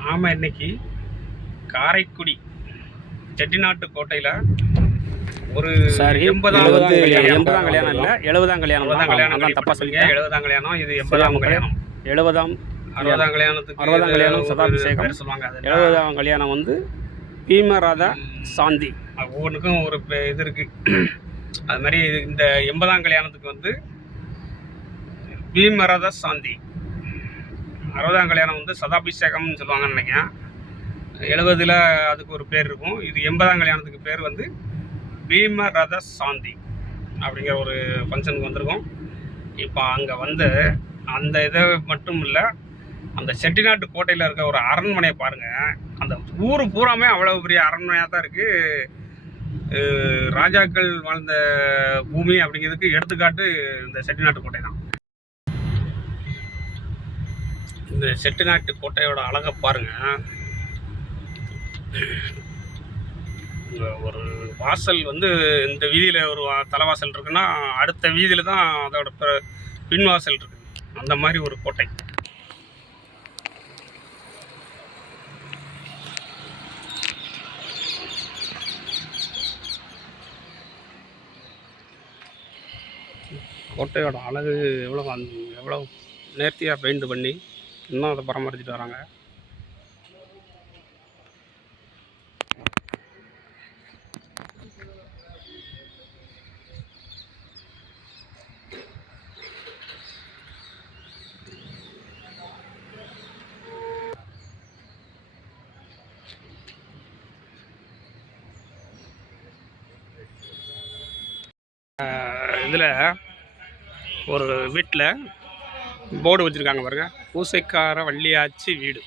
நாம் இன்னைக்கு காரைக்குடி செட்டிநாட்டு கோட்டையில் ஒரு 80ஆம் கல்யாணம் இல்லை 70ஆம் கல்யாணம் தான் தப்பாக சொல்லிங்க. 70ஆம் கல்யாணம், இது 80ஆம் கல்யாணம். 60ஆம் கல்யாணத்துக்கு 60ஆம் கல்யாணம் சதாபிஷேகம் சொல்லுவாங்க. 70ஆம் கல்யாணம் வந்து பீமராதா சாந்தி. ஒவ்வொன்றுக்கும் ஒரு இது இருக்குது. அது மாதிரி இந்த 80ஆம் கல்யாணத்துக்கு வந்து பீமராதா சாந்தி. 60ஆம் கல்யாணம் வந்து சதாபிஷேகம்னு சொல்லுவாங்கன்னு நினைக்கிறேன். 70ல் அதுக்கு ஒரு பேர் இருக்கும். இது 80ஆம் கல்யாணத்துக்கு பேர் வந்து பீமரத சாந்தி அப்படிங்கிற ஒரு ஃபங்க்ஷனுக்கு வந்திருக்கோம். இப்போ அங்கே வந்து அந்த இதை மட்டும் இல்லை, அந்த செட்டிநாட்டு கோட்டையில் இருக்க ஒரு அரண்மனையை பாருங்கள். அந்த ஊர் பூராமே அவ்வளோ பெரிய அரண்மனையாக தான் இருக்குது. ராஜாக்கள் வாழ்ந்த பூமி அப்படிங்கிறதுக்கு எடுத்துக்காட்டு இந்த செட்டிநாட்டு கோட்டை தான். இந்த செட்டிநாட்டு கோட்டையோட அழகை பாருங்கள். ஒரு வாசல் வந்து இந்த வீதியில் ஒரு தலைவாசல் இருக்குன்னா அடுத்த வீதியில் தான் அதோட பின்வாசல் இருக்குது. அந்த மாதிரி ஒரு கோட்டை. கோட்டையோட அழகு எவ்வளோ நேர்த்தியாக பெயிண்ட் பண்ணி இன்னும் அதை பராமரிச்சுட்டு வராங்க. இதில் ஒரு வீட்டில் போர்டு வச்சுருக்காங்க பாருங்க, பூசைக்கார வள்ளியாச்சி வீடு.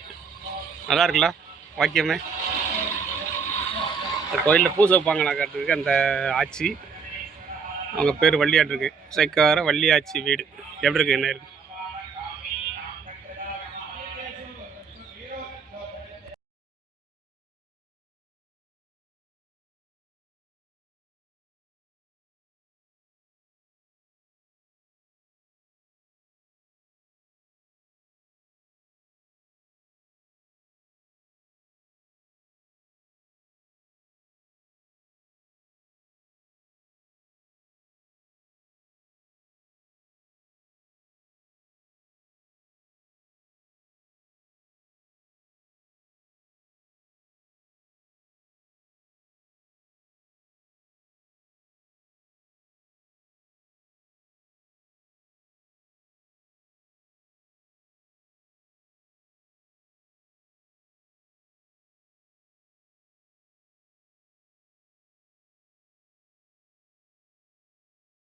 நல்லா இருக்குல்ல வாக்கியமே. கோயிலில் பூசை வைப்பாங்களா காட்டுறதுக்கு அந்த ஆச்சி, அவங்க பேர் வள்ளியாட்டு இருக்கு. பூசைக்கார வள்ளியாச்சி வீடு எப்படி இருக்கு, என்ன இருக்குது.